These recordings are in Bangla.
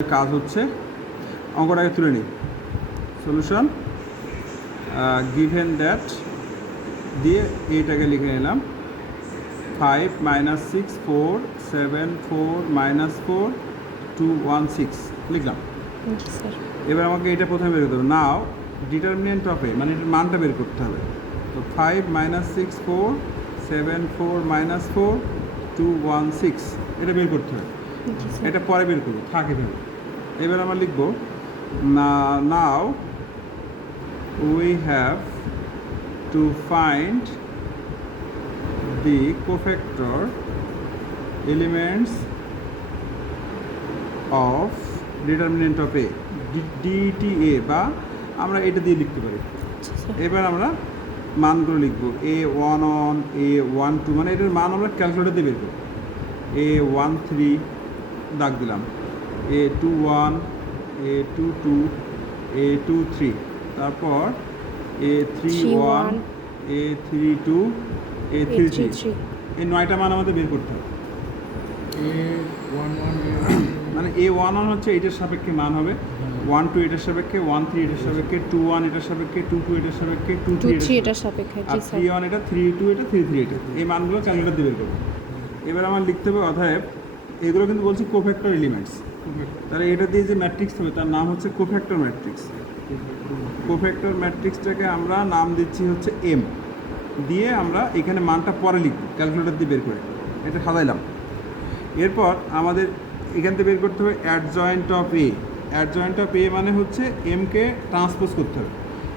কাজ হচ্ছে অঙ্কটাকে তুলে নিই। সলিউশন গিভেন দ্যাট দিয়ে এইটাকে লিখে নিলাম 5 - 6 4 7 4 - 4 2 1 6 লিখলাম। এবার আমাকে এটা প্রথমে বের করতে হবে। নাও ডিটারমিনেন্ট অফ এ মানে এটার মানটা বের করতে হবে। তো 5 - 6 4 7 4 - 4 2 1 6 এটা বের করতে হবে। এটা পরে বের করবো, থাকে ভেবে। এবার আমরা লিখব now we have to find the cofactor elements of determinant of A DTA বা আমরা এটা দিয়ে লিখতে পারি। এবার আমরা মানগুলো লিখব A11 A12 মানে এটার মান আমরা ক্যালকুলেটর দিয়ে বের করব। A13 দাগ দিলাম, A21 A22 A23 তারপর A31 A32 A33 এই 9টা মান আমাদের বের করতে হবে। মানে A11 হচ্ছে এটার সাপেক্ষে মান হবে, 12 এটার সাপেক্ষে, 13 এটার সাপেক্ষে, 21 এটার সাপেক্ষে, 22 এটার সাপেক্ষে, 23 এটার সাপেক্ষে, আর 31 এটা, 32 এটা, 33 এটা। এই মানগুলো ক্যালকুলেটর দিয়ে বের করব। এবার আমার লিখতে হবে অতএব এগুলো কিন্তু বলছি কোফ্যাক্টর এলিমেন্টস। তাহলে এটা দিয়ে যে ম্যাট্রিক্স হবে তার নাম হচ্ছে কোফ্যাক্টর ম্যাট্রিক্স। কোফ্যাক্টর ম্যাট্রিক্সটাকে আমরা নাম দিচ্ছি হচ্ছে এম, দিয়ে আমরা এখানে মানটা পরে লিখব ক্যালকুলেটর দিয়ে বের করে। এটা সাজাইলাম। এরপর আমাদের এখান থেকে বের করতে হবে adjoint of A. Adjoint of A মানে হচ্ছে এমকে ট্রান্সপোজ করতে হবে।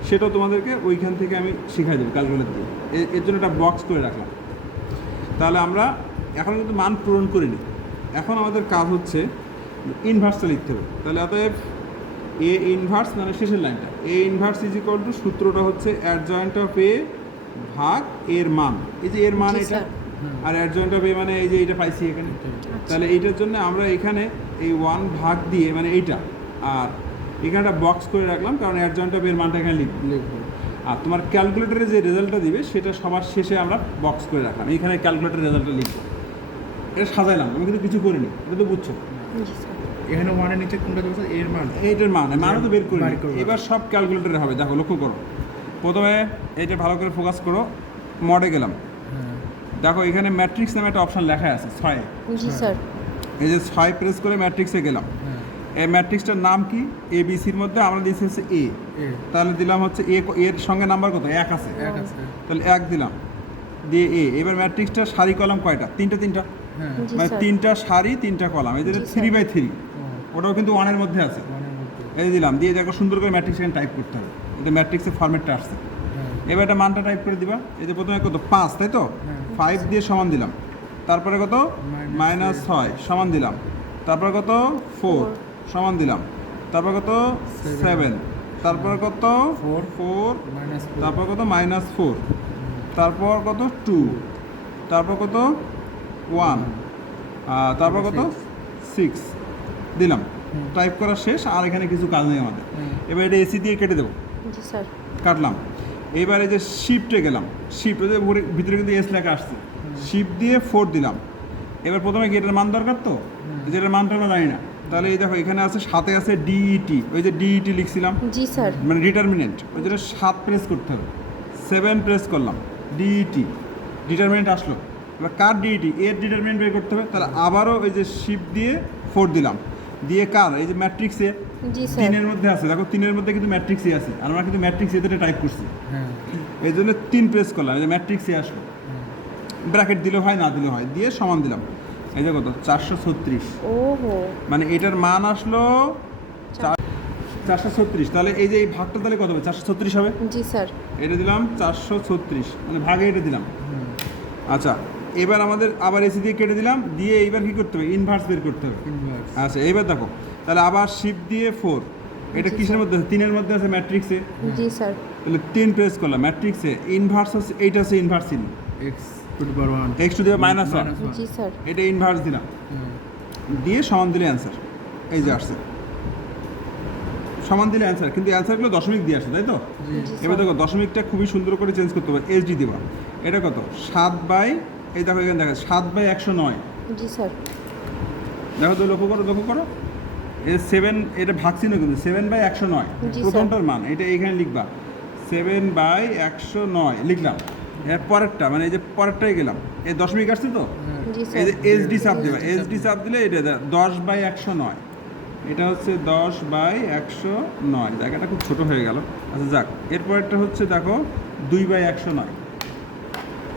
সেটাও তোমাদেরকে ওইখান থেকে আমি শিখাই দেবো ক্যালকুলেটর দিয়ে। এর জন্য একটা বক্স করে রাখলাম। তাহলে আমরা এখন কিন্তু মান পূরণ করিনি, এখন আমাদের কাজ হচ্ছে ইনভার্সটা লিখতে হবে। তাহলে অতএব এ ইনভার্স মানে শেষের লাইনটা A inverse is equal to, সূত্রটা হচ্ছে অ্যাডজয়েন্ট অফ এ ভাগ এর মান। এই যে এর মান এটা, আর অ্যাডজয়েন্ট অফ এ মানে এই যে এইটা পাইছি এখানে। তাহলে এইটার জন্য আমরা এখানে এই 1 ভাগ দিয়ে মানে এইটা, আর এখানে একটা বক্স করে রাখলাম কারণ অ্যাডজয়েন্ট অফ এর মানটা এখানে লিখবো। আর তোমার ক্যালকুলেটরে যে রেজাল্টটা দিবে সেটা সবার শেষে আমরা বক্স করে রাখলাম। এইখানে ক্যালকুলেটরের রেজাল্টটা লিখবো। এটা সাজাইলাম, আমি কিন্তু কিছু করিনি, এটা তো বুঝছো। এখানে ওয়ানের নিচে কোনটা দেবো? এর মান, এইটার মান, মানও তো বের করি। এবার সব ক্যালকুলেটরে হবে। দেখো লক্ষ্য করো, প্রথমে এইটা ভালো করে ফোকাস করো। মডে গেলাম, দেখো এখানে ম্যাট্রিক্স নামে একটা অপশন লেখা আছে 6। এই যে 6 প্রেস করে ম্যাট্রিক্সে গেলাম। এই ম্যাট্রিক্সটার নাম কি? এবিসির মধ্যে আমরা দিয়েছি হচ্ছে এ। তাহলে দিলাম হচ্ছে এর সঙ্গে নাম্বার কত? 1 আছে। তাহলে 1 দিলাম, দিয়ে এ। এবার ম্যাট্রিক্সটার সারি কলাম কয়টা? তিনটা। মানে 3টা সারি 3টা কলাম, এই জন্য 3/3। ওটাও কিন্তু 1-এর মধ্যে আছে। এই দিলাম, দিয়ে দেখো সুন্দর করে ম্যাট্রিক্স এখানে টাইপ করতে হবে। এতে ম্যাট্রিক্সের ফরম্যাটটা আসছে। এবার এটা মানটা টাইপ করে দিবা। এই যে প্রথমে কত? 5, তাই তো? 5 দিয়ে সমান দিলাম। তারপরে কত? -6 সমান দিলাম। তারপরে কত? 4 সমান দিলাম। তারপর কত? 7। তারপর কত? 4। তারপর কত? -4। তারপর কত? 2। তারপর কত? 1। তারপর কত? 6 দিলাম। টাইপ করা শেষ, আর এখানে কিছু কাজ নেই আমাদের। এবার এটা এসি দিয়ে কেটে দেবো। কাটলাম। এবারে যে শিফটে গেলাম, শিফট ভিতরে কিন্তু এস লেখা আসছে, শিফট দিয়ে 4 দিলাম। এবার প্রথমে কি এটার মান দরকার? তো যেটার মানটা আমরা জানি না। তাহলে এই দেখো এখানে আছে 7-এ আছে ডিইটি, ওই যে ডিইটি লিখছিলাম, মানে ডিটারমিনেন্ট, ওই জন্য 7 প্রেস করতে হবে। 7 প্রেস করলাম, ডিইটি ডিটারমিনেন্ট আসলো। এবার কার ডিইটি? এর ডিটারমিনেন্ট বের করতে হবে। তাহলে আবারও ওই যে শিফট দিয়ে 4 দিলাম, দিয়ে কার? এই যে ম্যাট্রিক্সে 3-এর মধ্যে আছে, দেখো 3-এর মধ্যে কিন্তু ম্যাট্রিক্সে আছে, আর আমরা কিন্তু ম্যাট্রিক্স এতে টাইপ করছি। এই জন্য 3 প্রেস করলাম, এই যে ম্যাট্রিক্সে আসলো। ব্র্যাকেট দিলে হয়, না দিলে হয়, দিয়ে সমান দিলাম। এই যে কত? 436। মানে এটার মান আসলো 436। তাহলে এই যে এই ভাগটা তাহলে কত হবে? 436 হবে। এটা দিলাম 436, মানে ভাগে এটা দিলাম। আচ্ছা, এবার আমাদের আবার এসি দিয়ে কেটে দিলাম, দিয়ে এইবার কি করতে হবে? ইনভার্স বের করতে হবে। আচ্ছা, এইবার দেখো, তাহলে আবার শিফট দিয়ে 4, এটা কিসের মধ্যে আছে? 3-এর মধ্যে আছে ম্যাট্রিক্সে। তাহলে 3 প্রেস করলাম, ম্যাট্রিক্সে ইনভার্স আছে, এইটা আছে ইনভার্স চিহ্ন, x টু দি পাওয়ার -1। এটা ইনভার্স দিলাম, দিয়ে সমান দিলে অ্যান্সার এই যে আসছে। সমান দিলে অ্যান্সার, কিন্তু অ্যান্সারগুলো দশমিক দিয়ে আসে, তাই তো? এবার দেখো দশমিকটা খুবই সুন্দর করে চেঞ্জ করতে হবে, এইচডি দেবা। এটা কত? 7/, এই দেখো এখানে দেখা 7/109। দেখো তো, লক্ষ্য করো। এ 7 এটা ভাগচিহ্ন কিন্তু 7/109 জি, স্যার। প্রথমটার মান এটা এখানে লিখবা 7/109 লিখলাম। এর পরেরটা মানে এই যে পরেরটাই গেলাম এই দশমিক আসছে তো জি এই স্যার যে এসডি চাপ দেবা SD এসডি চাপ দিলে এটা 10/109 এটা হচ্ছে 10/109 জায়গাটা খুব ছোট হয়ে গেল। আচ্ছা যাক এরপরেরটা হচ্ছে দেখো 2/109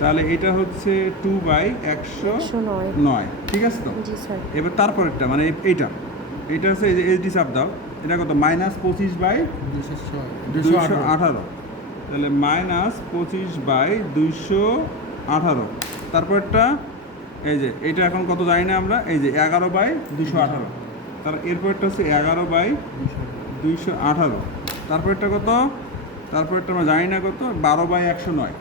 তাহলে এটা হচ্ছে 2/109 109 ঠিক আছে তো জি স্যার এবার তারপরেরটা মানে এইটা হচ্ছে এই যে এসডি চাপ দাও এটা কত -25/218 তাহলে -25/218 তারপরটা এই যে এটা এখন কত জানি না আমরা এই যে 11/218 তার এরপরটা হচ্ছে 11/218 তারপরটা কত তারপরটা আমরা জানি না কত 12/109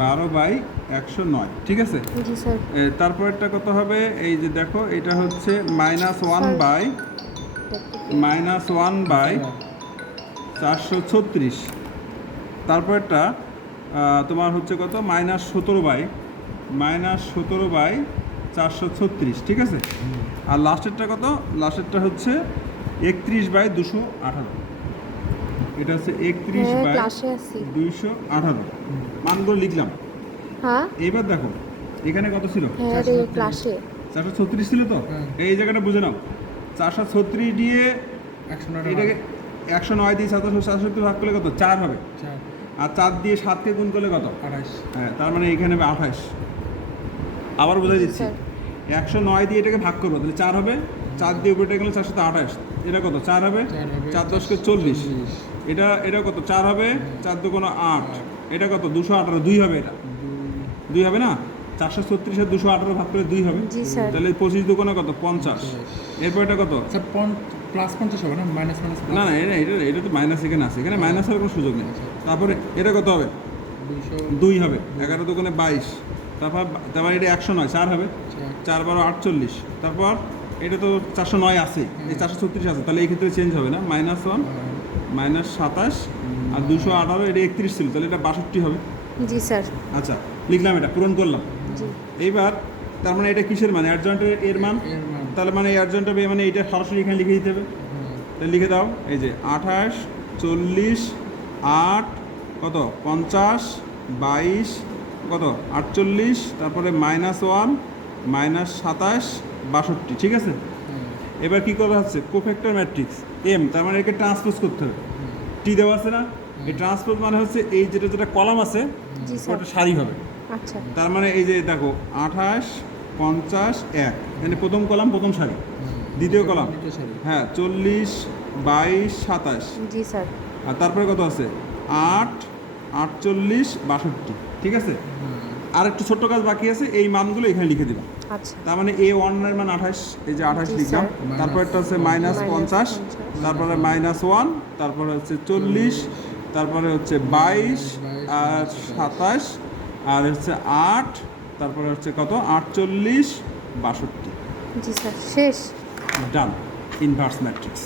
12/109 ঠিক আছে জি স্যার তারপরটা কত হবে এই যে দেখো এটা হচ্ছে -1/436 তারপরটা তোমার হচ্ছে কত -17/436 ঠিক আছে আর লাস্টেরটা কত লাস্টেরটা হচ্ছে 31/218 এটা হচ্ছে হ্যাঁ ক্লাসে আছি 31/218 মানগুলো লিখলাম হ্যাঁ এবার দেখো এখানে কত ছিল হ্যাঁ রে ক্লাসে 436 ছিল তো হ্যাঁ। এই জায়গাটা বুঝে নাও 436 দিয়ে এটাকে 109 দিয়ে 436 ভাগ করলে কত 4 হবে আর 4 দিয়ে 7কে গুণ করলে কত 28 হ্যাঁ তার মানে এখানে হবে 28 আবার বোঝাই দিচ্ছি স্যার। 109 দিয়ে এটাকে ভাগ করবো তাহলে 4 হবে 4 দিয়ে উপরে গেলে 428 এটা কত 4 হবে 4 10কে 40 এটা এটা কত 4 হবে 4 দুগুণ 8 এটা কত 218 2 হবে এটা 2 হবে না 436 এর 218 ভাগ করে 2 হবে জি স্যার তাহলে 25 দুগুণে কত 50 এরপর এটা কত আচ্ছা প্লাস 50 হবে না মাইনাস না না এটা এটা এটা তো মাইনাস এখানে আছে এখানে মাইনাস হওয়ার কোনো সুযোগ নেই তারপরে এটা কত হবে 2 হবে 11 দুগুণে 22 তারপর এটা 109 4 হবে 4 12 48 তারপর এটা তো 409 আছে এই 436 আছে তাহলে এই ক্ষেত্রে চেঞ্জ হবে না -1 -27 আর 218 এটা 31 ছিল তাহলে এটা 62 হবে জি স্যার আচ্ছা লিখলাম এটা পূরণ করলাম জি এইবার তার মানে এটা কিসের মানে অ্যাডজয়েন্টের এর মান তাহলে মানে অ্যাডজয়েন্ট হবে মানে এটা সরাসরি এখানে লিখে দিতে হবে তাহলে লিখে দাও এই যে 28 40 8 কত 50 22 কত 48 তারপরে -1 -27 62 ঠিক আছে এবার কি করা হচ্ছে কোফ্যাক্টর ম্যাট্রিক্স এম তার মানে একে ট্রান্সপোজ করতে হবে টি দেওয়া আছে না এই ট্রান্সপোজ মানে হচ্ছে এই যেটা কলাম আছে জি স্যার ওটা সারি হবে আচ্ছা তার মানে এই যে দেখো 28 50 1 এখানে প্রথম কলাম প্রথম সারি দ্বিতীয় কলাম হ্যাঁ 40 22 27 জি স্যার আর তারপরে কত আছে 8 48 62 ঠিক আছে আর একটু ছোট্ট কাজ বাকি আছে এই মানগুলো এখানে লিখে দিবা আচ্ছা তার মানে A1 এর মান 28 এই যে 28 জি, লিখলাম স্যার। তারপর একটা হচ্ছে -50 তারপরে -1 তারপরে হচ্ছে 40 তারপরে হচ্ছে 22 আর 27 আর হচ্ছে 8 তারপরে হচ্ছে কত 48 62 জি স্যার শেষ ডান ইনভার্স ম্যাট্রিক্স